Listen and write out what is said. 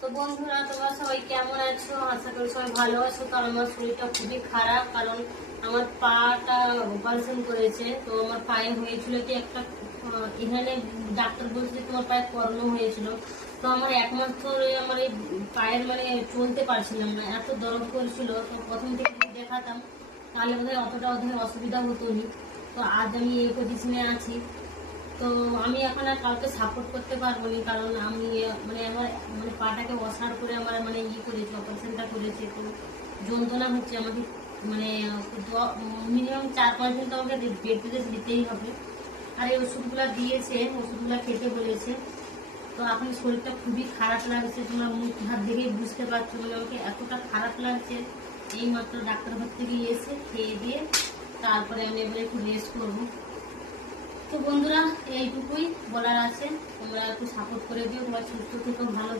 তো বন্ধুরা, তোমরা সবাই কেমন আছো? আশা করি সবাই ভালো আছো। তো আমার শরীরটা খুবই খারাপ, কারণ আমার পাটা অপারেশন করেছে। তো আমার পায়ে হয়েছিল কি একটা এখানে ডাক্তার বলছে তোমার পায়ে করোনা হয়েছিল। তো আমার এক মাস ধরে আমার এই পায়ের চলতে পারছিলাম না, এত দরদ করেছিল। তো প্রথম থেকে যদি দেখাতাম তাহলে বোধহয় অতটা অসুবিধা হতো নি। তো আজ আমি এই পজিশনে আছি। তো আমি এখন আর কাউকে সাপোর্ট করতে পারবো না, কারণ আমি আমার পাটাকে অসাড় করে আমার করেছি, অপারেশনটা করেছে। তো যন্ত্রণা হচ্ছে আমাকে, মিনিমাম 4-5 দিন তো আমাকে বেড রেস্ট দিতেই হবে। আর এই ওষুধগুলো দিয়েছে, ওষুধগুলো খেতে বলেছে। তো এখন শরীরটা খুবই খারাপ লাগছে, তোমরা মুখ হাত দেখেই বুঝতে পারছো। আমাকে এতটা খারাপ লাগছে। এই মাত্র ডাক্তার ঘর থেকে এসে খেয়ে দিয়ে তারপরে আমি এবারে একটু রেস্ট করবো। তো বন্ধুরা, এইটুকুই বলার আছে। তোমরা একটু সাপোর্ট করে দিও, তোমরা সুস্থ থেকো, ভালো